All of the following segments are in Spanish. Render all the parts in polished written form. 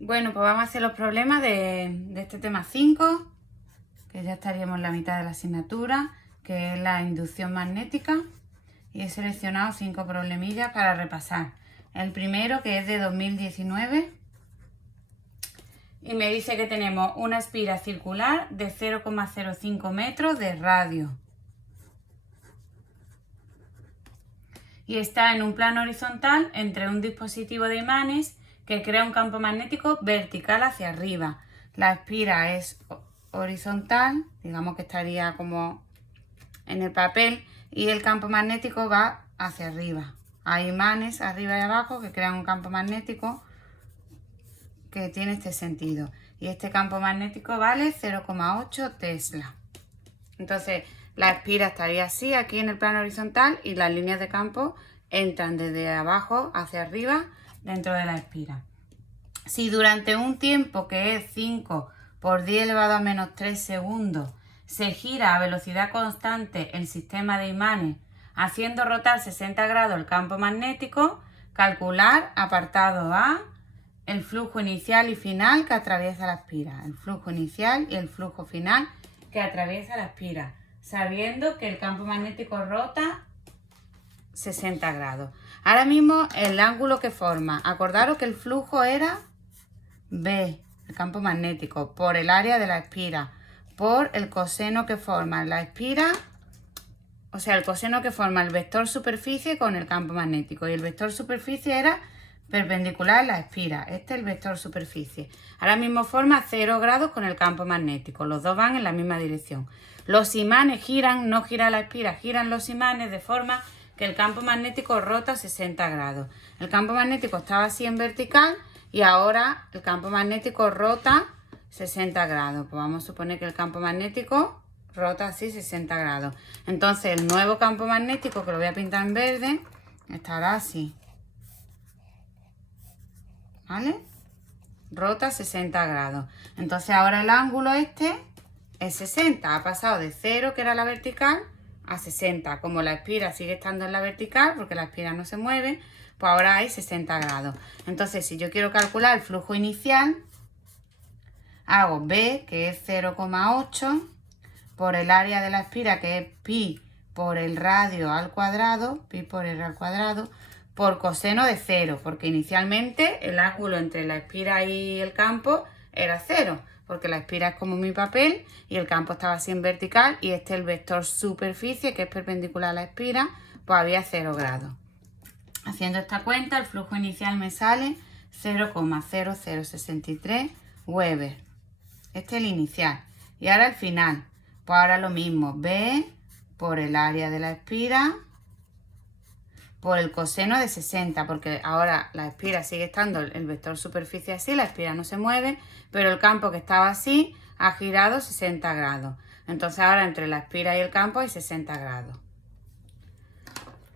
Bueno, pues vamos a hacer los problemas de este tema 5, que ya estaríamos en la mitad de la asignatura, que es la inducción magnética. Y he seleccionado 5 problemillas para repasar. El primero, que es de 2019, y me dice que tenemos una espira circular de 0,05 metros de radio. Y está en un plano horizontal entre un dispositivo de imanes que crea un campo magnético vertical hacia arriba. La espira es horizontal, digamos que estaría como en el papel, y el campo magnético va hacia arriba. Hay imanes arriba y abajo que crean un campo magnético que tiene este sentido. Y este campo magnético vale 0,8 Tesla. Entonces, la espira estaría así, aquí en el plano horizontal, y las líneas de campo entran desde abajo hacia arriba dentro de la espira. Si durante un tiempo que es 5 por 10 elevado a menos 3 segundos se gira a velocidad constante el sistema de imanes haciendo rotar 60 grados el campo magnético, calcular apartado A el flujo inicial y final que atraviesa la espira. El flujo inicial y el flujo final que atraviesa la espira, sabiendo que el campo magnético rota 60 grados. Ahora mismo el ángulo que forma, acordaros que el flujo era B, el campo magnético, por el área de la espira, por el coseno que forma la espira, o sea, el coseno que forma el vector superficie con el campo magnético. Y el vector superficie era perpendicular a la espira. Este es el vector superficie. Ahora mismo forma 0 grados con el campo magnético. Los dos van en la misma dirección. Los imanes giran, no gira la espira, giran los imanes de forma que el campo magnético rota 60 grados. El campo magnético estaba así en vertical y ahora el campo magnético rota 60 grados. Pues vamos a suponer que el campo magnético rota así 60 grados. Entonces el nuevo campo magnético, que lo voy a pintar en verde, estará así. ¿Vale? Rota 60 grados. Entonces ahora el ángulo este es 60. Ha pasado de 0, que era la vertical, a 60. Como la espira sigue estando en la vertical, porque la espira no se mueve, pues ahora hay 60 grados. Entonces, si yo quiero calcular el flujo inicial, hago B, que es 0,8, por el área de la espira, que es pi por el radio al cuadrado, pi por el al cuadrado, por coseno de 0, porque inicialmente el ángulo entre la espira y el campo era 0, porque la espira es como mi papel y el campo estaba así en vertical, y este es el vector superficie, que es perpendicular a la espira, pues había 0 grados. Haciendo esta cuenta, el flujo inicial me sale 0,0063 Weber. Este es el inicial. Y ahora el final. Pues ahora lo mismo, B por el área de la espira por el coseno de 60, porque ahora la espira sigue estando el vector superficie así, la espira no se mueve, pero el campo que estaba así ha girado 60 grados. Entonces ahora entre la espira y el campo hay 60 grados.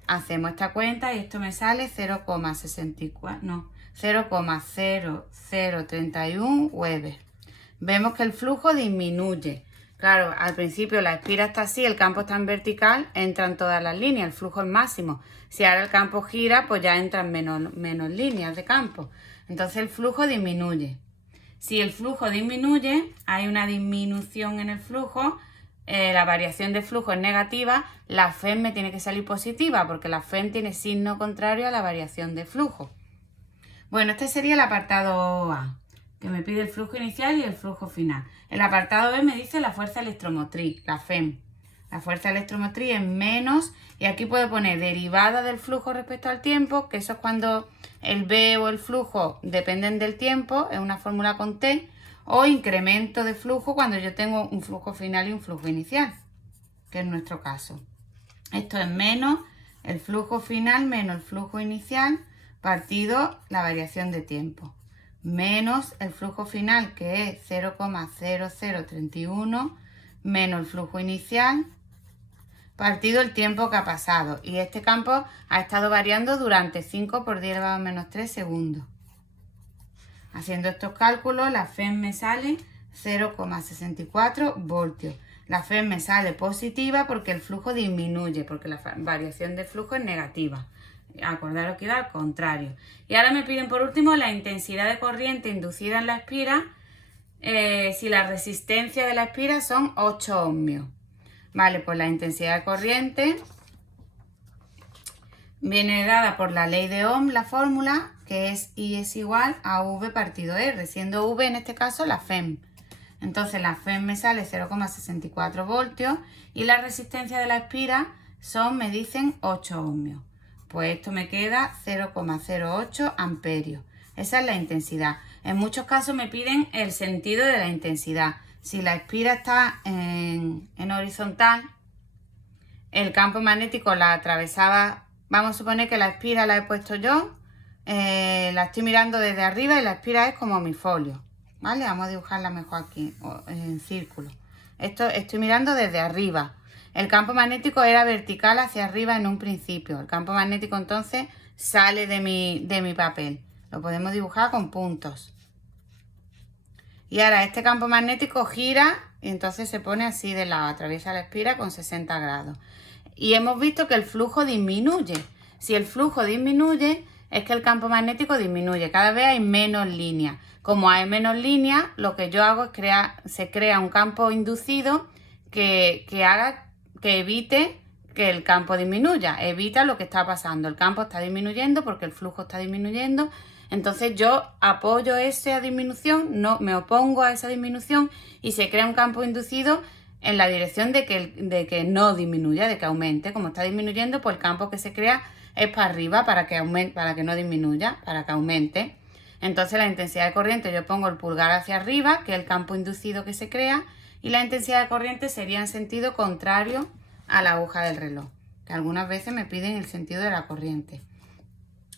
Hacemos esta cuenta y esto me sale 0,0031 Weber. Vemos que el flujo disminuye. Claro, al principio la espira está así, el campo está en vertical, entran todas las líneas, el flujo es máximo. Si ahora el campo gira, pues ya entran menos líneas de campo. Entonces el flujo disminuye. Si el flujo disminuye, hay una disminución en el flujo, la variación de flujo es negativa, la FEM me tiene que salir positiva, porque la FEM tiene signo contrario a la variación de flujo. Bueno, este sería el apartado A, que me pide el flujo inicial y el flujo final. El apartado B me dice la fuerza electromotriz, la FEM. La fuerza electromotriz es menos, y aquí puedo poner derivada del flujo respecto al tiempo, que eso es cuando el B o el flujo dependen del tiempo, es una fórmula con T, o incremento de flujo cuando yo tengo un flujo final y un flujo inicial, que es nuestro caso. Esto es menos el flujo final menos el flujo inicial partido la variación de tiempo, menos el flujo final, que es 0,0031, menos el flujo inicial partido el tiempo que ha pasado. Y este campo ha estado variando durante 5 por 10 elevado a menos 3 segundos. Haciendo estos cálculos, la FEM me sale 0,64 voltios. La FEM me sale positiva porque el flujo disminuye, porque la variación de flujo es negativa. Acordaros que iba al contrario. Y ahora me piden por último la intensidad de corriente inducida en la espira, si la resistencia de la espira son 8 ohmios. Vale, pues la intensidad de corriente viene dada por la ley de Ohm, la fórmula, que es I es igual a V partido R, siendo V en este caso la FEM. Entonces la FEM me sale 0,64 voltios y la resistencia de la espira me dicen 8 ohmios. Pues esto me queda 0,08 amperios. Esa es la intensidad. En muchos casos me piden el sentido de la intensidad. Si la espira está en horizontal, el campo magnético la atravesaba. Vamos a suponer que la espira la he puesto yo, la estoy mirando desde arriba y la espira es como mi folio. ¿Vale? Vamos a dibujarla mejor aquí, en círculo. Esto estoy mirando desde arriba. El campo magnético era vertical hacia arriba en un principio. El campo magnético entonces sale de mi papel. Lo podemos dibujar con puntos. Y ahora este campo magnético gira y entonces se pone así de lado. Atraviesa la espira con 60 grados. Y hemos visto que el flujo disminuye. Si el flujo disminuye, es que el campo magnético disminuye. Cada vez hay menos líneas. Como hay menos líneas, lo que yo hago es se crea un campo inducido que evite que el campo disminuya. Evita lo que está pasando. El campo está disminuyendo porque el flujo está disminuyendo. Entonces yo apoyo esa disminución, no me opongo a esa disminución y se crea un campo inducido en la dirección de que no disminuya, de que aumente. Como está disminuyendo, pues el campo que se crea es para arriba para que aumente, para que no disminuya, para que aumente. Entonces la intensidad de corriente, yo pongo el pulgar hacia arriba, que es el campo inducido que se crea, y la intensidad de corriente sería en sentido contrario a la aguja del reloj, que algunas veces me piden el sentido de la corriente.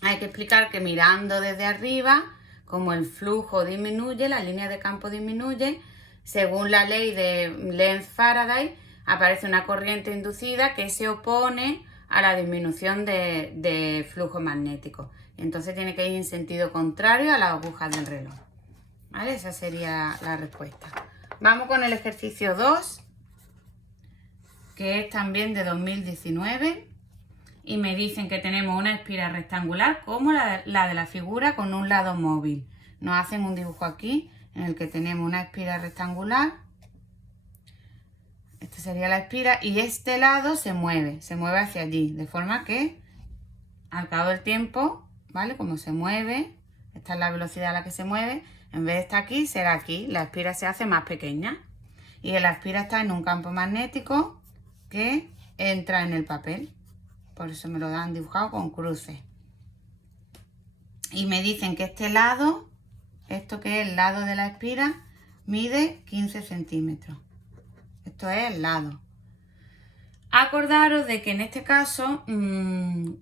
Hay que explicar que mirando desde arriba, como el flujo disminuye, la línea de campo disminuye, según la ley de Lenz-Faraday, aparece una corriente inducida que se opone a la disminución de flujo magnético. Entonces tiene que ir en sentido contrario a la aguja del reloj. ¿Vale? Esa sería la respuesta. Vamos con el ejercicio 2, que es también de 2019. Y me dicen que tenemos una espira rectangular como la de la figura con un lado móvil. Nos hacen un dibujo aquí en el que tenemos una espira rectangular. Esta sería la espira y este lado se mueve hacia allí. De forma que al cabo del tiempo, ¿vale? Como se mueve, esta es la velocidad a la que se mueve, en vez de estar aquí, será aquí. La espira se hace más pequeña. Y la espira está en un campo magnético que entra en el papel. Por eso me lo dan dibujado con cruces. Y me dicen que este lado, esto que es el lado de la espira, mide 15 centímetros. Esto es el lado. Acordaros de que en este caso,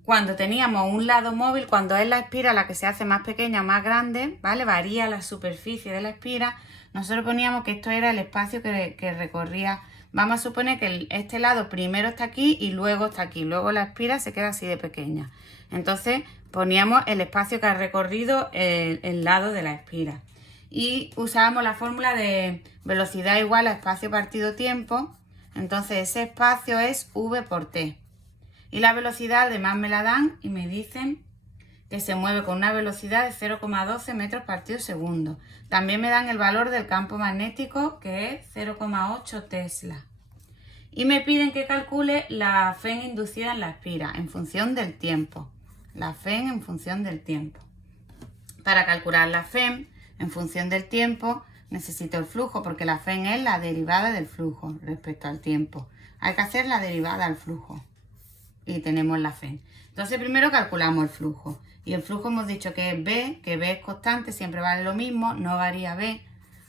cuando teníamos un lado móvil, cuando es la espira la que se hace más pequeña o más grande, ¿vale? Varía la superficie de la espira. Nosotros poníamos que esto era el espacio que recorría. Vamos a suponer que este lado primero está aquí y luego está aquí. Luego la espira se queda así de pequeña. Entonces poníamos el espacio que ha recorrido el lado de la espira. Y usábamos la fórmula de velocidad igual a espacio partido tiempo. Entonces ese espacio es V por T. Y la velocidad además me la dan y me dicen que se mueve con una velocidad de 0,12 metros partido segundo. También me dan el valor del campo magnético, que es 0,8 Tesla. Y me piden que calcule la FEM inducida en la espira en función del tiempo. La FEM en función del tiempo. Para calcular la FEM en función del tiempo necesito el flujo, porque la FEM es la derivada del flujo respecto al tiempo. Hay que hacer la derivada al flujo. Y tenemos la FEM. Entonces primero calculamos el flujo. Y el flujo hemos dicho que es B, que B es constante, siempre vale lo mismo, no varía B.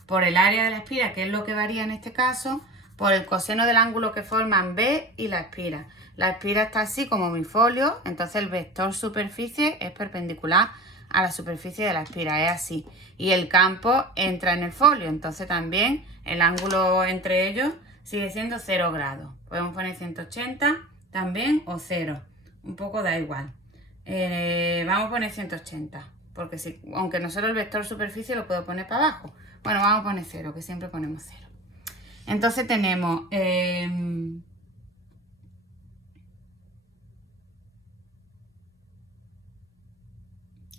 Por el área de la espira, que es lo que varía en este caso, por el coseno del ángulo que forman B y la espira. La espira está así como mi folio, entonces el vector superficie es perpendicular a la superficie de la espira, es así. Y el campo entra en el folio, entonces también el ángulo entre ellos sigue siendo 0 grados. Podemos poner 180 también o 0, un poco da igual. Vamos a poner 180, porque si, aunque nosotros el vector superficie lo puedo poner para abajo. Bueno, vamos a poner 0, que siempre ponemos 0. Entonces tenemos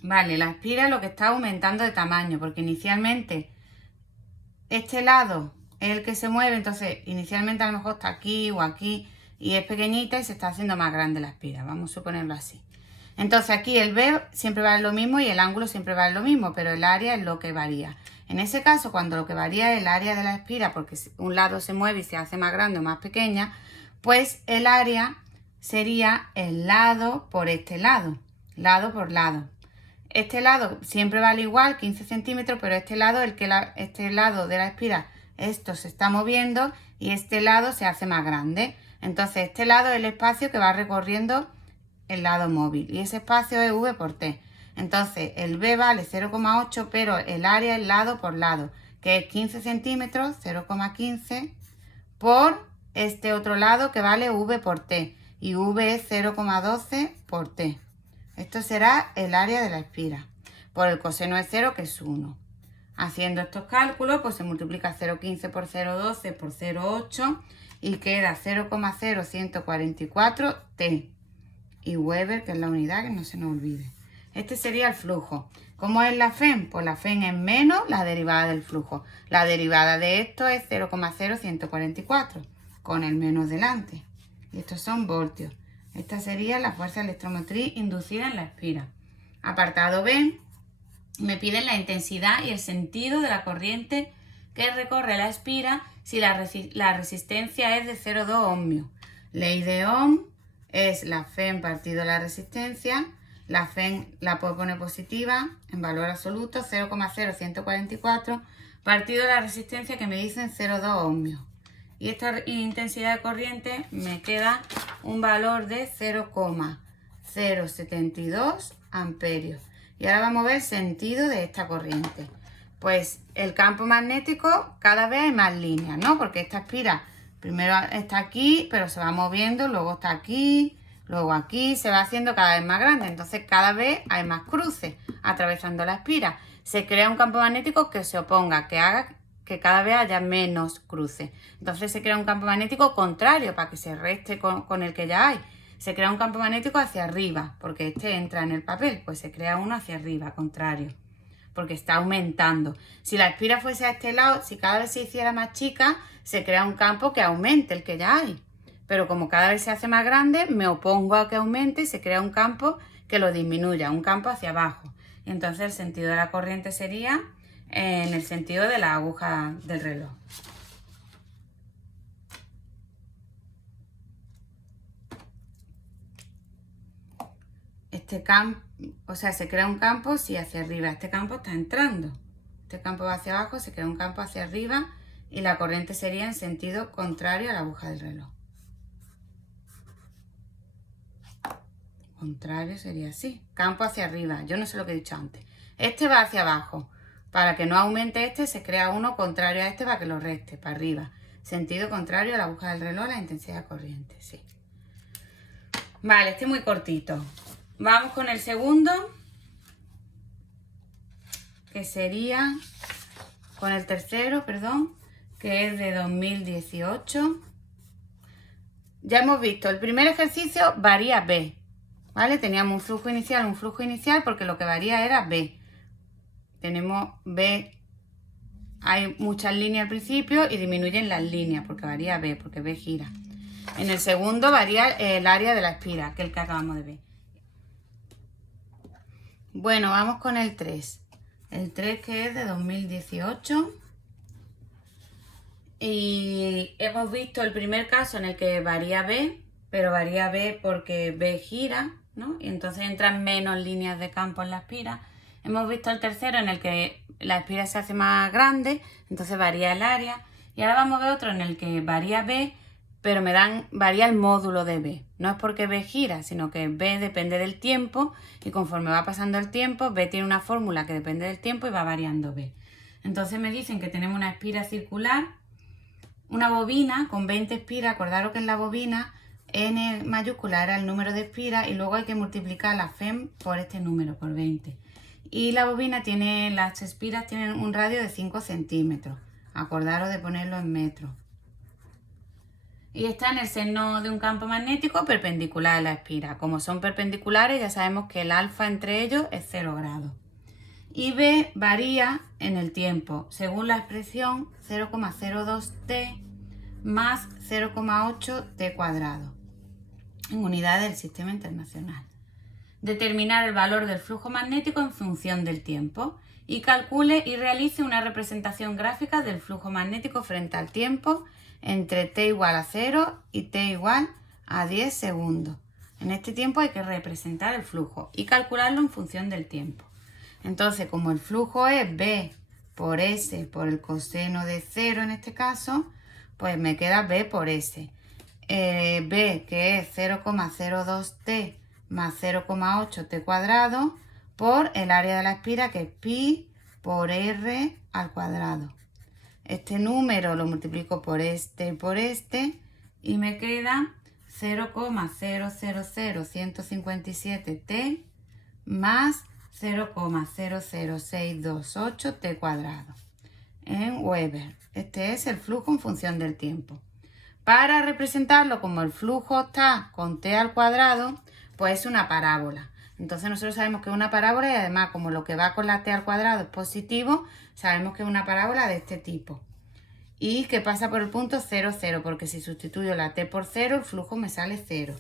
Vale, la espira lo que está aumentando de tamaño, porque inicialmente este lado es el que se mueve, entonces inicialmente a lo mejor está aquí o aquí y es pequeñita y se está haciendo más grande la espira, vamos a suponerlo así. Entonces aquí el B siempre va a lo mismo y el ángulo siempre va a lo mismo, pero el área es lo que varía. En ese caso, cuando lo que varía es el área de la espira, porque un lado se mueve y se hace más grande o más pequeña, pues el área sería el lado por este lado por lado. Este lado siempre vale igual, 15 centímetros, pero este lado, este lado de la espira, esto se está moviendo y este lado se hace más grande. Entonces este lado es el espacio que va recorriendo el lado móvil y ese espacio es V por T. Entonces el B vale 0,8, pero el área es lado por lado, que es 15 centímetros, 0,15, por este otro lado que vale V por T. Y V es 0,12 por T. Esto será el área de la espira, por el coseno de 0, que es 1. Haciendo estos cálculos, pues se multiplica 0,15 por 0,12 por 0,8 y queda 0,0144 T. Y Weber, que es la unidad, que no se nos olvide. Este sería el flujo. ¿Cómo es la FEM? Pues la FEM es menos la derivada del flujo. La derivada de esto es 0,0144, con el menos delante. Y estos son voltios. Esta sería la fuerza electromotriz inducida en la espira. Apartado B, me piden la intensidad y el sentido de la corriente que recorre la espira si la resistencia es de 0,2 ohmios. Ley de Ohm es la FEM partido la resistencia. La FEM la puedo poner positiva en valor absoluto, 0,0144 partido la resistencia que me dicen 0,2 ohmios. Y esta intensidad de corriente me queda un valor de 0,072 amperios. Y ahora vamos a ver el sentido de esta corriente. Pues el campo magnético cada vez hay más líneas, ¿no? Porque esta espira primero está aquí, pero se va moviendo, luego está aquí, luego aquí, se va haciendo cada vez más grande. Entonces cada vez hay más cruces atravesando la espira. Se crea un campo magnético que se oponga, que haga que cada vez haya menos cruces. Entonces se crea un campo magnético contrario para que se reste con el que ya hay. Se crea un campo magnético hacia arriba, porque este entra en el papel, pues se crea uno hacia arriba, contrario, porque está aumentando. Si la espira fuese a este lado, si cada vez se hiciera más chica, se crea un campo que aumente el que ya hay. Pero como cada vez se hace más grande, me opongo a que aumente y se crea un campo que lo disminuya, un campo hacia abajo. Y entonces el sentido de la corriente sería en el sentido de la aguja del reloj. Este campo, o sea, se crea un campo si hacia arriba. Este campo está entrando. Este campo va hacia abajo, se crea un campo hacia arriba y la corriente sería en sentido contrario a la aguja del reloj. Contrario sería así. Campo hacia arriba. Yo no sé lo que he dicho antes. Este va hacia abajo. Para que no aumente este, se crea uno contrario a este para que lo reste, para arriba. Sentido contrario a la aguja del reloj, la intensidad de corriente, sí. Vale, este es muy cortito. Vamos con el segundo, que sería, con el tercero, perdón, que es de 2018. Ya hemos visto, el primer ejercicio varía B, ¿vale? Teníamos un flujo inicial, porque lo que varía era B. Tenemos B, hay muchas líneas al principio y disminuyen las líneas, porque varía B, porque B gira. En el segundo varía el área de la espira, que es el que acabamos de ver. Bueno, vamos con el 3. El 3 que es de 2018. Y hemos visto el primer caso en el que varía B, pero varía B porque B gira, ¿no? Y entonces entran menos líneas de campo en la espira. Hemos visto el tercero en el que la espira se hace más grande, entonces varía el área. Y ahora vamos a ver otro en el que varía B, pero varía el módulo de B. No es porque B gira, sino que B depende del tiempo y conforme va pasando el tiempo, B tiene una fórmula que depende del tiempo y va variando B. Entonces me dicen que tenemos una espira circular, una bobina con 20 espiras. Acordaros que en la bobina N mayúscula era el número de espiras y luego hay que multiplicar la FEM por este número, por 20. Y la bobina las espiras tienen un radio de 5 centímetros. Acordaros de ponerlo en metros. y está en el seno de un campo magnético perpendicular a la espira. Como son perpendiculares, ya sabemos que el alfa entre ellos es 0 grados. Y B varía en el tiempo, según la expresión 0,02t más 0,8t cuadrado, en unidades del sistema internacional. Determinar el valor del flujo magnético en función del tiempo y calcule y realice una representación gráfica del flujo magnético frente al tiempo entre t igual a 0 y t igual a 10 segundos. En este tiempo hay que representar el flujo y calcularlo en función del tiempo. Entonces, como el flujo es B por S por el coseno de 0 en este caso, pues me queda B por S. B, que es 0,02t más 0,8t cuadrado, por el área de la espira, que es pi por r al cuadrado. Este número lo multiplico por este y por este, y me queda 0,000157t más 0,00628t cuadrado en Weber. Este es el flujo en función del tiempo. Para representarlo como el flujo está con t al cuadrado, pues es una parábola. Entonces nosotros sabemos que es una parábola y además como lo que va con la t al cuadrado es positivo, sabemos que es una parábola de este tipo. Y que pasa por el punto 0, 0, porque si sustituyo la t por 0, el flujo me sale 0.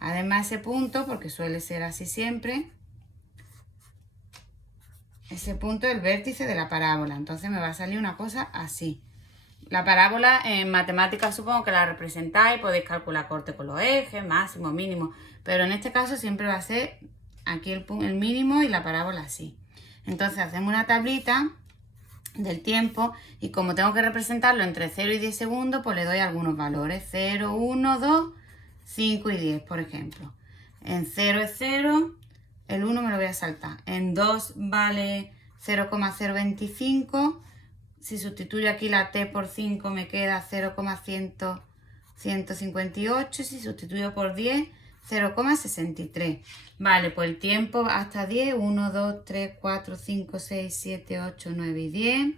Además ese punto, porque suele ser así siempre, ese punto es el vértice de la parábola. Entonces me va a salir una cosa así. La parábola en matemáticas supongo que la representáis, podéis calcular corte con los ejes, máximo, mínimo, pero en este caso siempre va a ser aquí el mínimo y la parábola así. Entonces hacemos una tablita del tiempo y como tengo que representarlo entre 0 y 10 segundos, pues le doy algunos valores, 0, 1, 2, 5 y 10, por ejemplo. En 0 es 0, el 1 me lo voy a saltar, en 2 vale 0,025, si sustituyo aquí la t por 5 me queda 0,158 y si sustituyo por 10, 0,63. Vale, pues el tiempo hasta 10, 1, 2, 3, 4, 5, 6, 7, 8, 9 y 10.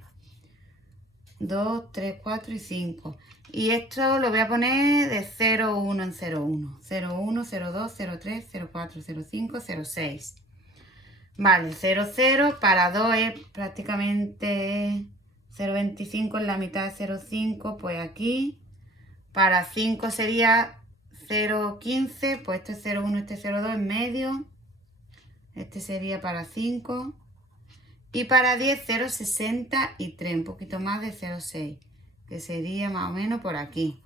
2, 3, 4 y 5. Y esto lo voy a poner de 0, 1 en 0, 1. 0, 1, 0, 2, 0, 3, 0, 4, 0, 5, 0, 6. Vale, 0, 0 para 2 es prácticamente 0,25 en la mitad de 0,5, pues aquí. Para 5 sería 0,15, pues este es 0,1, este es 0,2 en medio. Este sería para 5. Y para 10, 0,63, un poquito más de 0,6, que sería más o menos por aquí.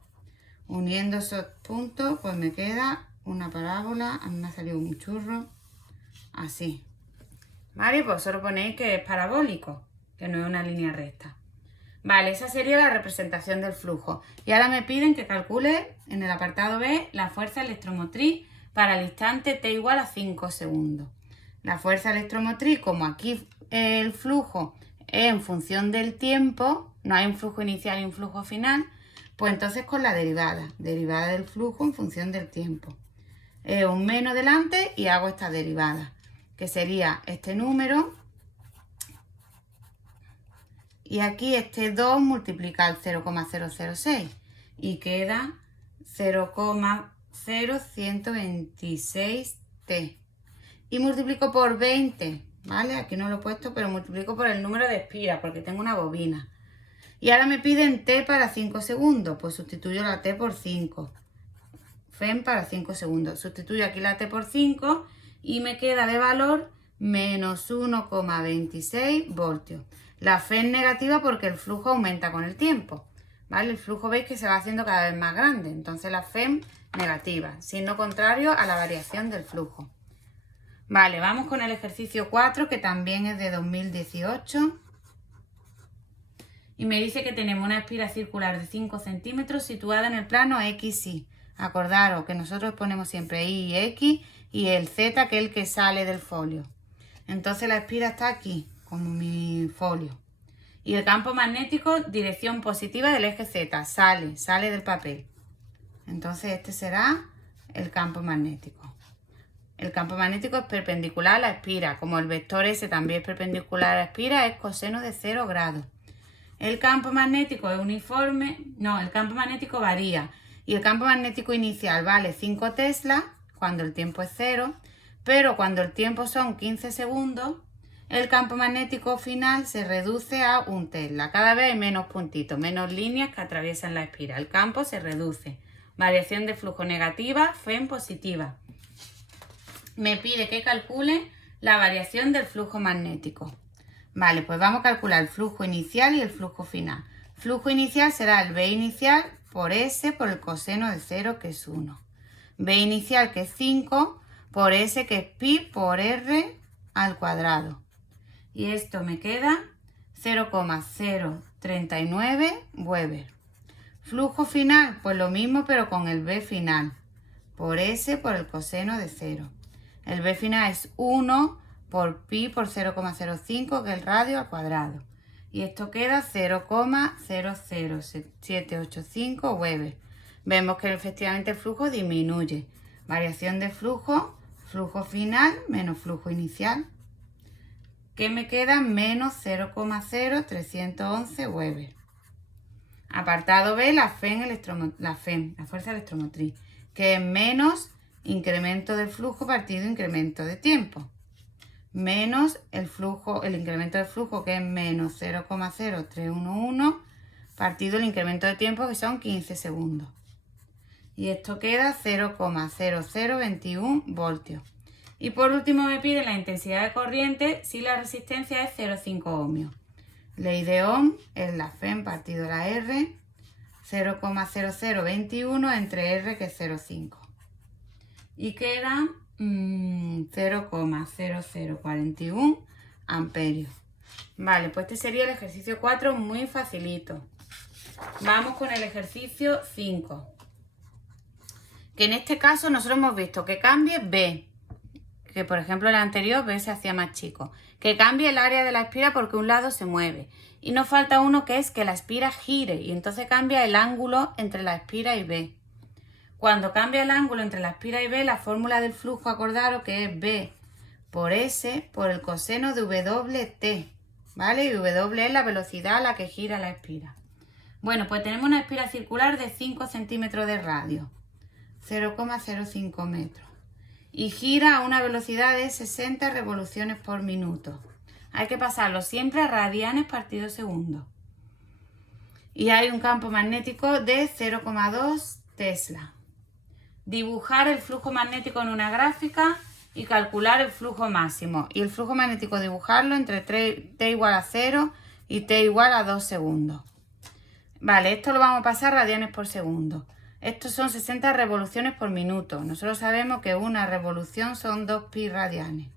Uniendo esos puntos, pues me queda una parábola. A mí me ha salido un churro, así. Vale, pues solo ponéis que es parabólico, que no es una línea recta. Vale, esa sería la representación del flujo. Y ahora me piden que calcule en el apartado B la fuerza electromotriz para el instante t igual a 5 segundos. La fuerza electromotriz, como aquí el flujo es en función del tiempo, no hay un flujo inicial y un flujo final, pues entonces con la derivada del flujo en función del tiempo. Un menos delante y hago esta derivada, que sería este número. Y aquí este 2 multiplica el 0,006 y queda 0,0126t. Y multiplico por 20, ¿vale? Aquí no lo he puesto, pero multiplico por el número de espiras porque tengo una bobina. Y ahora me piden t para 5 segundos, pues sustituyo la t por 5. FEM para 5 segundos. Sustituyo aquí la t por 5 y me queda de valor menos 1,26 voltios. La FEM negativa porque el flujo aumenta con el tiempo, ¿vale? El flujo veis que se va haciendo cada vez más grande, entonces la FEM negativa, signo contrario a la variación del flujo. Vale, vamos con el ejercicio 4, que también es de 2018. Y me dice que tenemos una espira circular de 5 centímetros situada en el plano X, Y. Acordaros que nosotros ponemos siempre Y y X y el Z, que es el que sale del folio. Entonces la espira está aquí, como mi folio. Y el campo magnético, dirección positiva del eje Z, sale del papel. Entonces este será el campo magnético. El campo magnético es perpendicular a la espira. Como el vector S también es perpendicular a la espira, es coseno de 0 grados. El campo magnético es uniforme. No, el campo magnético varía. y el campo magnético inicial vale 5 teslas cuando el tiempo es 0, pero cuando el tiempo son 15 segundos, el campo magnético final se reduce a 1 tesla. Cada vez hay menos puntitos, menos líneas que atraviesan la espiral. El campo se reduce. Variación de flujo negativa, FEM positiva. Me pide que calcule la variación del flujo magnético. Vale, pues vamos a calcular el flujo inicial y el flujo final. Flujo inicial será el B inicial por S por el coseno de 0, que es 1. B inicial, que es 5, por S, que es pi por R al cuadrado. Y esto me queda 0,039 Weber. Flujo final, pues lo mismo pero con el B final, por S por el coseno de 0. El B final es 1 por pi por 0,05, que es el radio al cuadrado. Y esto queda 0,00785 Weber. Vemos que efectivamente el flujo disminuye. Variación de flujo, flujo final menos flujo inicial, que me queda menos 0,0311 Weber. Apartado B, la fuerza electromotriz, que es menos incremento del flujo partido incremento de tiempo, menos el incremento del flujo, que es menos 0,0311 partido el incremento de tiempo, que son 15 segundos. Y esto queda 0,0021 voltios. Y por último me pide la intensidad de corriente si la resistencia es 0,5 ohmios. Ley de Ohm es la FEM partido la R, 0,0021 entre R, que es 0,5. Y queda 0,0041 amperios. Vale, pues este sería el ejercicio 4, muy facilito. Vamos con el ejercicio 5. Que en este caso nosotros hemos visto que cambie B, que por ejemplo el anterior B se hacía más chico, que cambie el área de la espira porque un lado se mueve, y nos falta uno, que es que la espira gire, y entonces cambia el ángulo entre la espira y B. Cuando cambia el ángulo entre la espira y B, la fórmula del flujo, acordaros que es B por S por el coseno de WT, ¿vale? Y W es la velocidad a la que gira la espira. Bueno, pues tenemos una espira circular de 5 centímetros de radio, 0,05 metros. Y gira a una velocidad de 60 revoluciones por minuto. Hay que pasarlo siempre a radianes partido segundo. Y hay un campo magnético de 0,2 tesla. Dibujar el flujo magnético en una gráfica y calcular el flujo máximo. Y el flujo magnético dibujarlo entre t igual a 0 y t igual a 2 segundos. Vale, esto lo vamos a pasar a radianes por segundo. Estos son 60 revoluciones por minuto. Nosotros sabemos que una revolución son 2 pi radianes.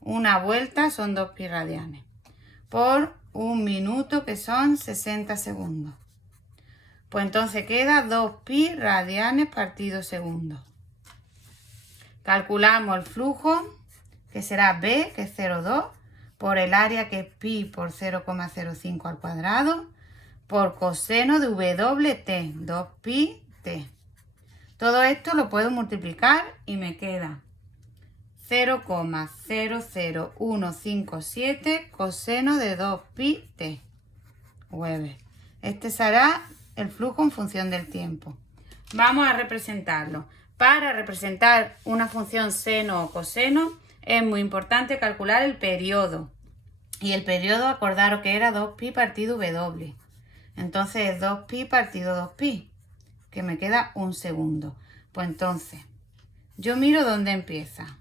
Una vuelta son 2 pi radianes. Por un minuto, que son 60 segundos. Pues entonces queda 2 pi radianes partido segundo. Calculamos el flujo, que será B, que es 0,2, por el área, que es pi por 0,05 al cuadrado, por coseno de WT, 2 pi t. Todo esto lo puedo multiplicar y me queda 0,00157 coseno de 2 pi t Weber. Este será el flujo en función del tiempo. Vamos a representarlo. Para representar una función seno o coseno es muy importante calcular el periodo. Y el periodo, acordaros que era 2 pi partido W. Entonces es 2 pi partido 2 pi, que me queda un segundo. Pues entonces, yo miro dónde empieza.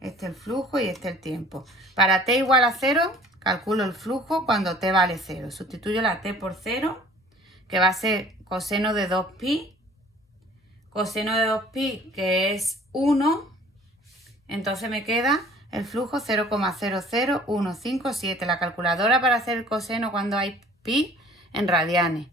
Este es el flujo y este es el tiempo. Para t igual a 0, calculo el flujo cuando t vale 0. Sustituyo la t por 0, que va a ser coseno de 2 pi. Coseno de 2 pi, que es 1. Entonces me queda el flujo 0,00157. La calculadora para hacer el coseno cuando hay pi en radianes.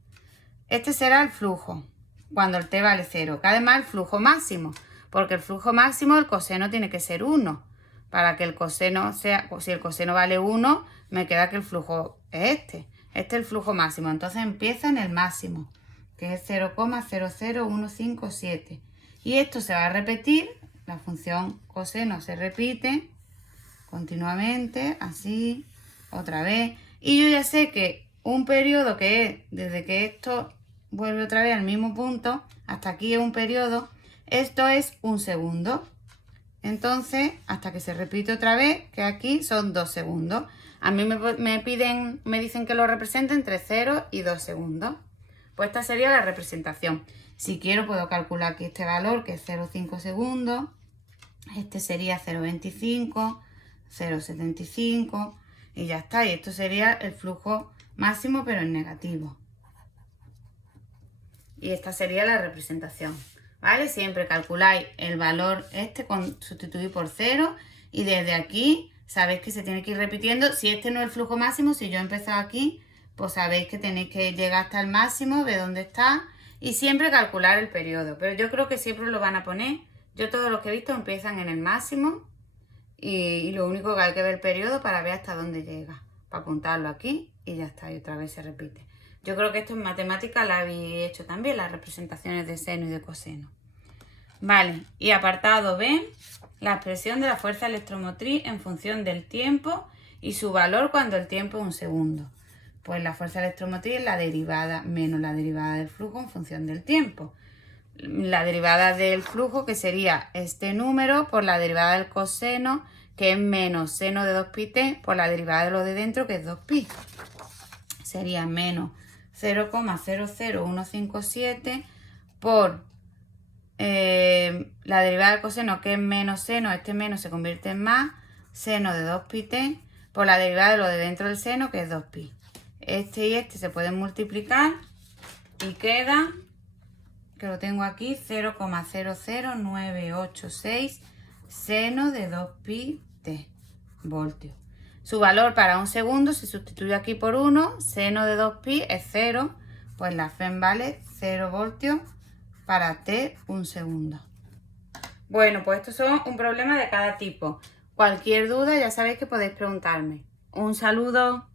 Este será el flujo cuando el t vale 0, que además el flujo máximo, porque el flujo máximo, el coseno tiene que ser 1, para que el coseno sea, si el coseno vale 1, me queda que el flujo es este es el flujo máximo. Entonces empieza en el máximo, que es 0,00157, y esto se va a repetir, la función coseno se repite continuamente, así, otra vez, y yo ya sé que un periodo, que es desde que esto vuelve otra vez al mismo punto, hasta aquí es un periodo, esto es un segundo. Entonces, hasta que se repite otra vez, que aquí son 2 segundos. A mí me dicen que lo represente entre 0 y 2 segundos. Pues esta sería la representación. Si quiero puedo calcular aquí este valor, que es 0,5 segundos. Este sería 0,25, 0,75 y ya está. Y esto sería el flujo máximo, pero en negativo. Y esta sería la representación, ¿vale? Siempre calculáis el valor sustituir por 0 y desde aquí sabéis que se tiene que ir repitiendo. Si este no es el flujo máximo, si yo he empezado aquí, pues sabéis que tenéis que llegar hasta el máximo, de dónde está y siempre calcular el periodo. Pero yo creo que siempre lo van a poner. Yo todos los que he visto empiezan en el máximo y lo único que hay que ver el periodo para ver hasta dónde llega. Para apuntarlo aquí y ya está, y otra vez se repite. Yo creo que esto en matemáticas lo habéis hecho también, las representaciones de seno y de coseno. Vale, y apartado B, la expresión de la fuerza electromotriz en función del tiempo y su valor cuando el tiempo es un segundo. Pues la fuerza electromotriz es la derivada menos la derivada del flujo en función del tiempo. La derivada del flujo, que sería este número, por la derivada del coseno, que es menos seno de 2πt, por la derivada de lo de dentro, que es 2pi. Sería menos 0,00157 por la derivada del coseno, que es menos seno, este menos se convierte en más, seno de 2πt, por la derivada de lo de dentro del seno, que es 2pi. Este y este se pueden multiplicar y queda, que lo tengo aquí, 0,00986 seno de 2pi t voltios. Su valor para un segundo se sustituye aquí por 1, seno de 2pi es 0, pues la FEM vale 0 voltios para t un segundo. Bueno, pues estos son un problema de cada tipo. Cualquier duda ya sabéis que podéis preguntarme. Un saludo.